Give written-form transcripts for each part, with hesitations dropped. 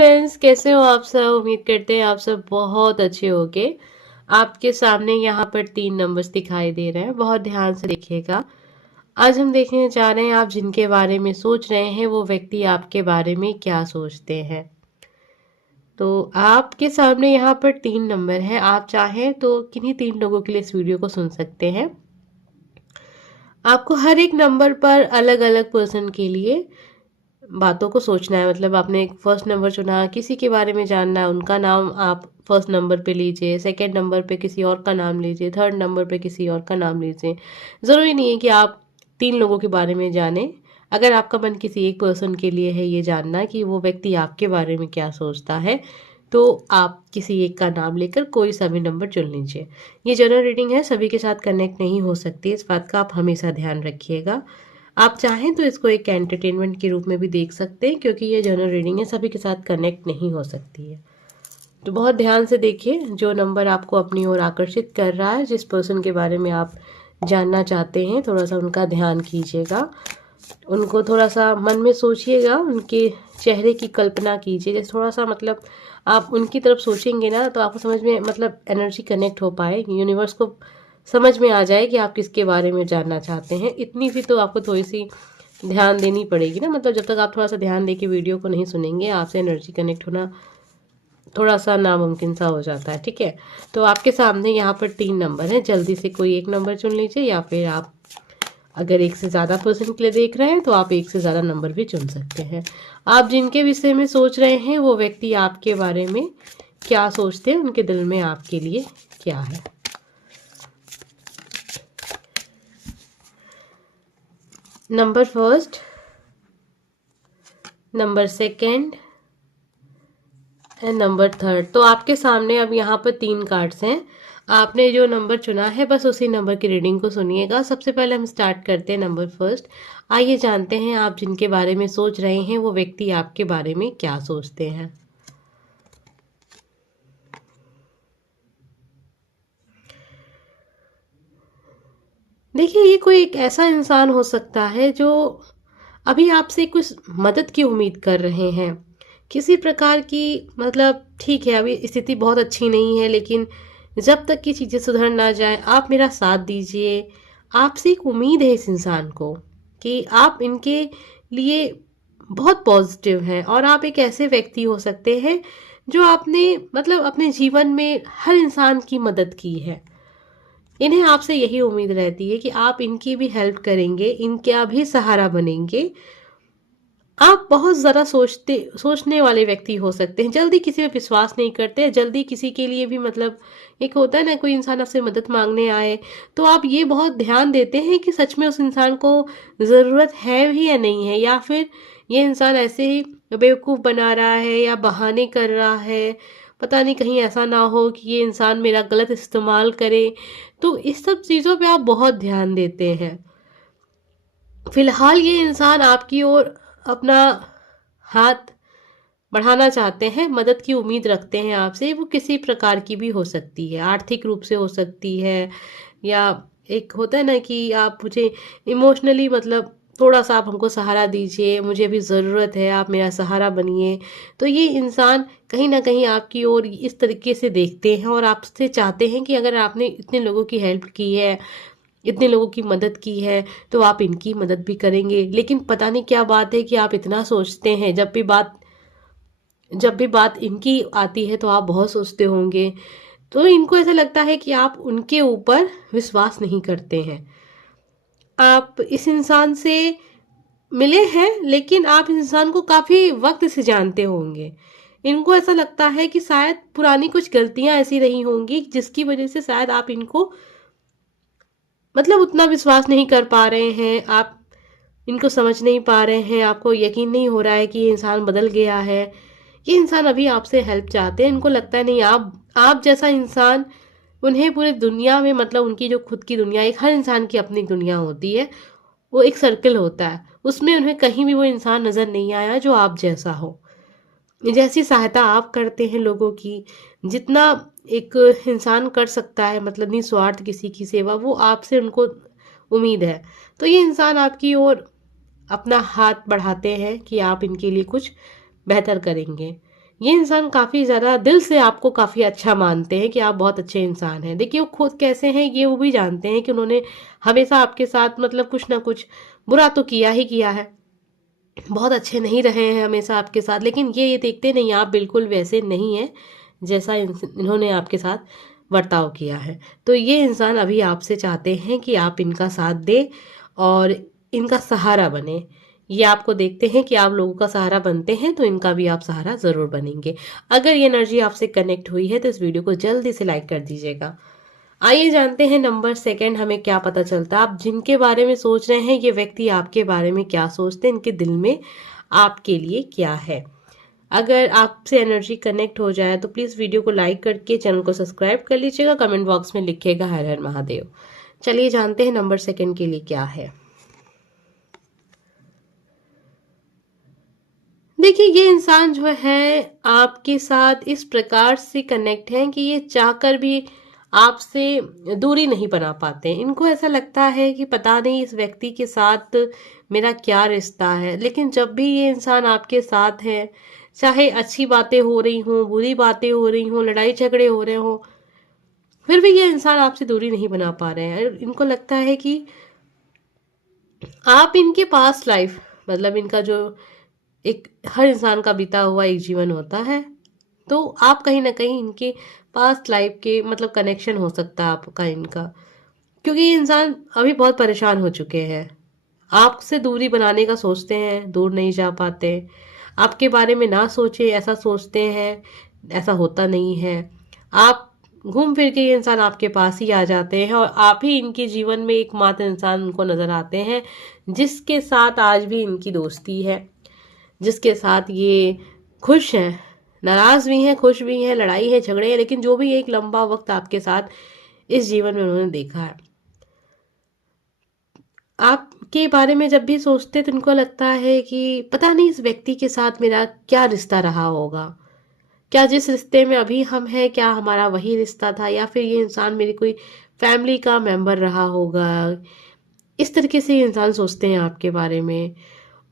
Friends, कैसे हो आप सब। उम्मीद करते हैं आप सब बहुत अच्छे होंगे। आपके सामने यहाँ पर 3 नंबर्स दिखाई दे रहे हैं, बहुत ध्यान से देखिएगा। आज हम देखने जा रहे हैं आप जिनके बारे में सोच रहे हैं वो व्यक्ति आपके बारे में क्या सोचते हैं। तो आपके सामने यहाँ पर 3 नंबर है, आप चाहें तो किन्हीं 3 लोगों के लिए इस वीडियो को सुन सकते हैं। आपको हर एक नंबर पर अलग अलग पर्सन के लिए बातों को सोचना है। मतलब आपने एक फर्स्ट नंबर चुना, किसी के बारे में जानना है, उनका नाम आप फर्स्ट नंबर पे लीजिए, सेकंड नंबर पे किसी और का नाम लीजिए, थर्ड नंबर पे किसी और का नाम लीजिए। ज़रूरी नहीं है कि आप 3 लोगों के बारे में जानें। अगर आपका मन किसी एक पर्सन के लिए है ये जानना कि वो व्यक्ति आपके बारे में क्या सोचता है, तो आप किसी एक का नाम लेकर कोई सा भी नंबर चुन लीजिए। ये जनरल रीडिंग है, सभी के साथ कनेक्ट नहीं हो सकती, इस बात का आप हमेशा ध्यान रखिएगा। आप चाहें तो इसको एक एंटरटेनमेंट के रूप में भी देख सकते हैं, क्योंकि ये जनरल रीडिंग है, सभी के साथ कनेक्ट नहीं हो सकती है। तो बहुत ध्यान से देखिए, जो नंबर आपको अपनी ओर आकर्षित कर रहा है, जिस पर्सन के बारे में आप जानना चाहते हैं, थोड़ा सा उनका ध्यान कीजिएगा। उनको थोड़ा सा मन में सोचिएगा, उनके चेहरे की कल्पना कीजिए। जैसे थोड़ा सा मतलब आप उनकी तरफ सोचेंगे ना, तो आपको समझ में मतलब एनर्जी कनेक्ट हो पाए, यूनिवर्स को समझ में आ जाए कि आप किसके बारे में जानना चाहते हैं। इतनी सी तो आपको थोड़ी सी ध्यान देनी पड़ेगी ना। मतलब जब तक आप थोड़ा सा ध्यान दे के वीडियो को नहीं सुनेंगे, आपसे एनर्जी कनेक्ट होना थोड़ा सा नामुमकिन सा हो जाता है। ठीक है, तो आपके सामने यहाँ पर 3 नंबर हैं, जल्दी से कोई एक नंबर चुन लीजिए, या फिर आप अगर एक से ज़्यादा पर्सन के लिए देख रहे हैं तो आप एक से ज़्यादा नंबर भी चुन सकते हैं। आप जिनके विषय में सोच रहे हैं वो व्यक्ति आपके बारे में क्या सोचते हैं, उनके दिल में आपके लिए क्या है। Number first, number second and number third. तो आपके सामने अब यहाँ पर 3 कार्ड्स हैं। आपने जो नंबर चुना है बस उसी नंबर की रीडिंग को सुनिएगा। सबसे पहले हम स्टार्ट करते हैं नंबर फर्स्ट। आइए जानते हैं आप जिनके बारे में सोच रहे हैं वो व्यक्ति आपके बारे में क्या सोचते हैं। देखिए, ये कोई एक ऐसा इंसान हो सकता है जो अभी आपसे कुछ मदद की उम्मीद कर रहे हैं, किसी प्रकार की। मतलब ठीक है, अभी स्थिति बहुत अच्छी नहीं है, लेकिन जब तक कि चीज़ें सुधर ना जाए आप मेरा साथ दीजिए। आपसे एक उम्मीद है इस इंसान को कि आप इनके लिए बहुत पॉजिटिव हैं, और आप एक ऐसे व्यक्ति हो सकते हैं जो आपने मतलब अपने जीवन में हर इंसान की मदद की है। इन्हें आपसे यही उम्मीद रहती है कि आप इनकी भी हेल्प करेंगे, इनका भी सहारा बनेंगे। आप बहुत ज़्यादा सोचने वाले व्यक्ति हो सकते हैं, जल्दी किसी पे विश्वास नहीं करते, जल्दी किसी के लिए भी मतलब एक होता है ना, कोई इंसान आपसे मदद मांगने आए तो आप ये बहुत ध्यान देते हैं कि सच में उस इंसान को ज़रूरत है भी या नहीं है, या फिर ये इंसान ऐसे ही बेवकूफ़ बना रहा है या बहाने कर रहा है। पता नहीं कहीं ऐसा ना हो कि ये इंसान मेरा गलत इस्तेमाल करे। तो इस सब चीज़ों पे आप बहुत ध्यान देते हैं। फिलहाल ये इंसान आपकी ओर अपना हाथ बढ़ाना चाहते हैं, मदद की उम्मीद रखते हैं आपसे। वो किसी प्रकार की भी हो सकती है, आर्थिक रूप से हो सकती है, या एक होता है ना कि आप मुझे इमोशनली मतलब थोड़ा सा आप हमको सहारा दीजिए, मुझे भी ज़रूरत है, आप मेरा सहारा बनिए। तो ये इंसान कहीं ना कहीं आपकी ओर इस तरीके से देखते हैं और आपसे चाहते हैं कि अगर आपने इतने लोगों की हेल्प की है, इतने लोगों की मदद की है, तो आप इनकी मदद भी करेंगे। लेकिन पता नहीं क्या बात है कि आप इतना सोचते हैं, जब भी बात इनकी आती है तो आप बहुत सोचते होंगे। तो इनको ऐसा लगता है कि आप उनके ऊपर विश्वास नहीं करते हैं। आप इस इंसान से मिले हैं, लेकिन आप इस इंसान को काफ़ी वक्त से जानते होंगे। इनको ऐसा लगता है कि शायद पुरानी कुछ गलतियां ऐसी रही होंगी जिसकी वजह से शायद आप इनको मतलब उतना विश्वास नहीं कर पा रहे हैं, आप इनको समझ नहीं पा रहे हैं, आपको यकीन नहीं हो रहा है कि ये इंसान बदल गया है। ये इंसान अभी आपसे हेल्प चाहते हैं, इनको लगता है नहीं, आप जैसा इंसान उन्हें पूरी दुनिया में मतलब उनकी जो खुद की दुनिया, एक हर इंसान की अपनी दुनिया होती है, वो एक सर्कल होता है, उसमें उन्हें कहीं भी वो इंसान नज़र नहीं आया जो आप जैसा हो। जैसी सहायता आप करते हैं लोगों की, जितना एक इंसान कर सकता है मतलब निस्वार्थ किसी की सेवा, वो आपसे उनको उम्मीद है। तो ये इंसान आपकी ओर अपना हाथ बढ़ाते हैं कि आप इनके लिए कुछ बेहतर करेंगे। ये इंसान काफ़ी ज़्यादा दिल से आपको काफ़ी अच्छा मानते हैं कि आप बहुत अच्छे इंसान हैं। देखिए वो खुद कैसे हैं ये वो भी जानते हैं कि उन्होंने हमेशा आपके साथ मतलब कुछ ना कुछ बुरा तो किया ही किया है। बहुत अच्छे नहीं रहे हैं हमेशा आपके साथ, लेकिन ये देखते नहीं आप बिल्कुल वैसे नहीं हैं जैसा इन्होंने आपके साथ बर्ताव किया है। तो ये इंसान अभी आपसे चाहते हैं कि आप इनका साथ दें और इनका सहारा बने। ये आपको देखते हैं कि आप लोगों का सहारा बनते हैं तो इनका भी आप सहारा ज़रूर बनेंगे। अगर ये एनर्जी आपसे कनेक्ट हुई है तो इस वीडियो को जल्दी से लाइक कर दीजिएगा। आइए जानते हैं नंबर सेकंड हमें क्या पता चलता है। आप जिनके बारे में सोच रहे हैं ये व्यक्ति आपके बारे में क्या सोचते हैं, इनके दिल में आपके लिए क्या है। अगर आपसे एनर्जी कनेक्ट हो जाए तो प्लीज़ वीडियो को लाइक करके चैनल को सब्सक्राइब कर लीजिएगा। कमेंट बॉक्स में लिखिएगा हर हर महादेव। चलिए जानते हैं नंबर सेकंड के लिए क्या है। देखिए ये इंसान जो है आपके साथ इस प्रकार से कनेक्ट है कि ये चाहकर भी आपसे दूरी नहीं बना पाते। इनको ऐसा लगता है कि पता नहीं इस व्यक्ति के साथ मेरा क्या रिश्ता है, लेकिन जब भी ये इंसान आपके साथ है, चाहे अच्छी बातें हो रही हों, बुरी बातें हो रही हों, लड़ाई झगड़े हो रहे हों, फिर भी ये इंसान आपसे दूरी नहीं बना पा रहे हैं। इनको लगता है कि आप इनके पास्ट लाइफ मतलब इनका जो एक हर इंसान का बीता हुआ एक जीवन होता है, तो आप कहीं ना कहीं इनके पास्ट लाइफ के मतलब कनेक्शन हो सकता है आपका इनका, क्योंकि ये इंसान अभी बहुत परेशान हो चुके हैं। आपसे दूरी बनाने का सोचते हैं, दूर नहीं जा पाते। आपके बारे में ना सोचे ऐसा सोचते हैं, ऐसा होता नहीं है। आप घूम फिर के ये इंसान आपके पास ही आ जाते हैं और आप ही इनके जीवन में एकमात्र इंसान उनको नजर आते हैं जिसके साथ आज भी इनकी दोस्ती है, जिसके साथ ये खुश हैं, नाराज भी हैं, खुश भी हैं, लड़ाई है, झगड़े हैं, लेकिन जो भी एक लंबा वक्त आपके साथ इस जीवन में उन्होंने देखा है। आपके बारे में जब भी सोचते तो उनको लगता है कि पता नहीं इस व्यक्ति के साथ मेरा क्या रिश्ता रहा होगा, क्या जिस रिश्ते में अभी हम हैं क्या हमारा वही रिश्ता था, या फिर ये इंसान मेरी कोई फैमिली का मेंबर रहा होगा। इस तरीके से ये इंसान सोचते हैं आपके बारे में।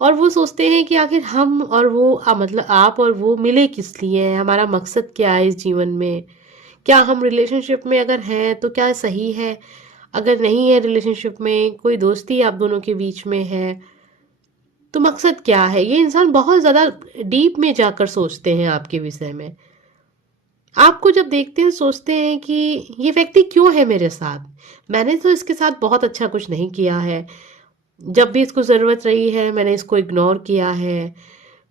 और वो सोचते हैं कि आखिर हम और वो मतलब आप और वो मिले किस लिए हैं, हमारा मकसद क्या है इस जीवन में, क्या हम रिलेशनशिप में अगर हैं तो क्या सही है, अगर नहीं है रिलेशनशिप में कोई दोस्ती आप दोनों के बीच में है तो मकसद क्या है। ये इंसान बहुत ज़्यादा डीप में जाकर सोचते हैं आपके विषय में। आपको जब देखते हैं सोचते हैं कि ये व्यक्ति क्यों है मेरे साथ, मैंने तो इसके साथ बहुत अच्छा कुछ नहीं किया है, जब भी इसको ज़रूरत रही है मैंने इसको इग्नोर किया है,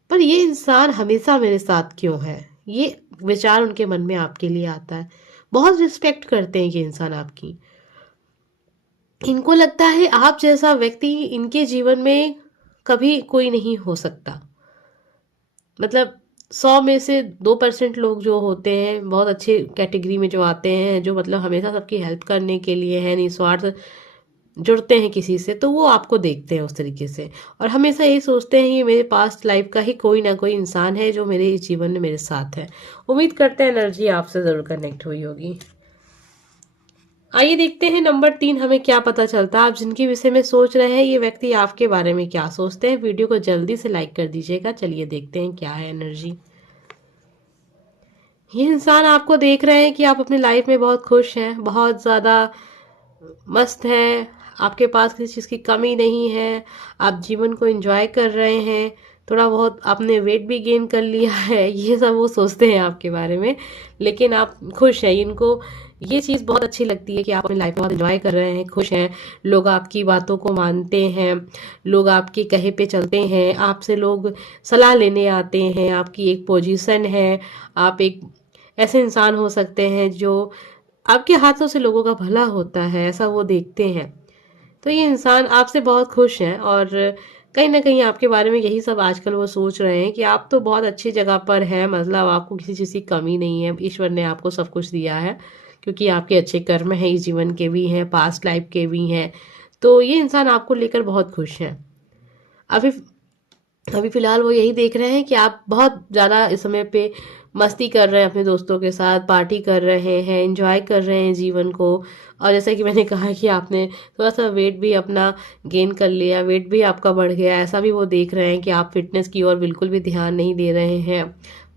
पर ये इंसान हमेशा मेरे साथ क्यों है। ये विचार उनके मन में आपके लिए आता है। बहुत रिस्पेक्ट करते हैं ये इंसान आपकी। इनको लगता है आप जैसा व्यक्ति इनके जीवन में कभी कोई नहीं हो सकता। मतलब 100 में से 2% लोग जो होते हैं बहुत अच्छे कैटेगरी में जो आते हैं, जो मतलब हमेशा सबकी हेल्प करने के लिए है, निस्वार्थ जुड़ते हैं किसी से, तो वो आपको देखते हैं उस तरीके से और हमेशा यही सोचते हैं ये मेरे पास्ट लाइफ का ही कोई ना कोई इंसान है जो मेरे इस जीवन में मेरे साथ है। उम्मीद करते हैं एनर्जी आपसे ज़रूर कनेक्ट हुई होगी। आइए देखते हैं नंबर 3 हमें क्या पता चलता है। आप जिनके विषय में सोच रहे हैं ये व्यक्ति आपके बारे में क्या सोचते हैं। वीडियो को जल्दी से लाइक कर दीजिएगा। चलिए देखते हैं क्या है एनर्जी। ये इंसान आपको देख रहे हैं कि आप अपनी लाइफ में बहुत खुश हैं, बहुत ज़्यादा मस्त है, आपके पास किसी चीज़ की कमी नहीं है, आप जीवन को एंजॉय कर रहे हैं, थोड़ा बहुत आपने वेट भी गेन कर लिया है, ये सब वो सोचते हैं आपके बारे में, लेकिन आप खुश हैं। इनको ये चीज़ बहुत अच्छी लगती है कि आप अपनी लाइफ बहुत एंजॉय कर रहे हैं, खुश हैं, लोग आपकी बातों को मानते हैं, लोग आपके कहे पे चलते हैं, आपसे लोग सलाह लेने आते हैं, आपकी एक पोजीशन है, आप एक ऐसे इंसान हो सकते हैं जो आपके हाथों से लोगों का भला होता है, ऐसा वो देखते हैं। तो ये इंसान आपसे बहुत खुश हैं और कहीं ना कहीं आपके बारे में यही सब आजकल वो सोच रहे हैं कि आप तो बहुत अच्छी जगह पर हैं, मतलब आपको किसी चीज़ की कमी नहीं है, ईश्वर ने आपको सब कुछ दिया है क्योंकि आपके अच्छे कर्म हैं, इस जीवन के भी हैं, पास्ट लाइफ के भी हैं। तो ये इंसान आपको लेकर बहुत खुश हैं। अभी अभी फ़िलहाल वो यही देख रहे हैं कि आप बहुत ज़्यादा इस समय पे मस्ती कर रहे हैं, अपने दोस्तों के साथ पार्टी कर रहे हैं, एंजॉय कर रहे हैं जीवन को। और जैसा कि मैंने कहा कि आपने थोड़ा-सा वेट भी अपना गेन कर लिया, वेट भी आपका बढ़ गया, ऐसा भी वो देख रहे हैं कि आप फ़िटनेस की ओर बिल्कुल भी ध्यान नहीं दे रहे हैं।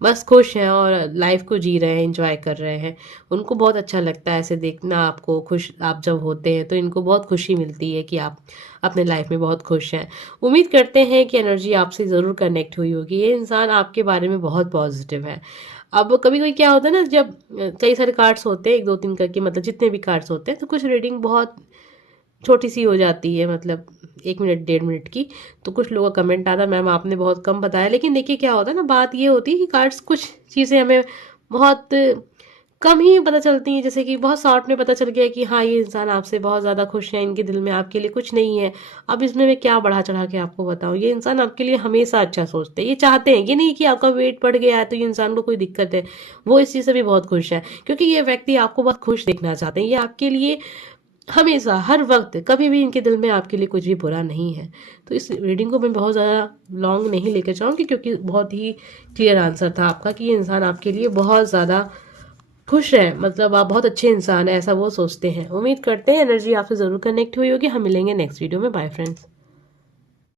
बस खुश हैं और लाइफ को जी रहे हैं, एंजॉय कर रहे हैं। उनको बहुत अच्छा लगता है ऐसे देखना आपको खुश। आप जब होते हैं तो इनको बहुत खुशी मिलती है कि आप अपने लाइफ में बहुत खुश हैं। उम्मीद करते हैं कि एनर्जी आपसे ज़रूर कनेक्ट हुई होगी। ये इंसान आपके बारे में बहुत पॉजिटिव है। अब कभी-कभी क्या होता है ना, जब कई सारे कार्ड्स होते हैं 1, 2, 3 करके, मतलब जितने भी कार्ड्स होते हैं, तो कुछ रीडिंग बहुत छोटी-सी हो जाती है, मतलब 1 मिनट, 1.5 मिनट की। तो कुछ लोगों का कमेंट आता है, मैम आपने बहुत कम बताया। लेकिन देखिए क्या होता है ना, बात ये होती है कि कार्ड्स कुछ चीज़ें हमें बहुत कम ही पता चलती हैं। जैसे कि बहुत शॉर्ट में पता चल गया कि हाँ, ये इंसान आपसे बहुत ज़्यादा खुश है, इनके दिल में आपके लिए कुछ नहीं है। अब इसमें मैं क्या बढ़ा-चढ़ा के आपको बताऊँ, ये इंसान आपके लिए हमेशा अच्छा सोचते हैं। ये चाहते हैं, ये नहीं कि आपका वेट बढ़ गया है तो ये इंसान को कोई दिक्कत है। वो इस चीज़ से भी बहुत खुश है, क्योंकि ये व्यक्ति आपको बहुत खुश देखना चाहते हैं। ये आपके लिए हमेशा, हर वक़्त, कभी भी इनके दिल में आपके लिए कुछ भी बुरा नहीं है। तो इस रीडिंग को मैं बहुत ज़्यादा लॉन्ग नहीं लेके जाऊँगी, क्योंकि बहुत ही क्लियर आंसर था आपका कि ये इंसान आपके लिए बहुत ज़्यादा खुश है, मतलब आप बहुत अच्छे इंसान हैं, ऐसा वो सोचते हैं। उम्मीद करते हैं एनर्जी आपसे ज़रूर कनेक्ट हुई होगी। हम मिलेंगे नेक्स्ट वीडियो में। Bye friends.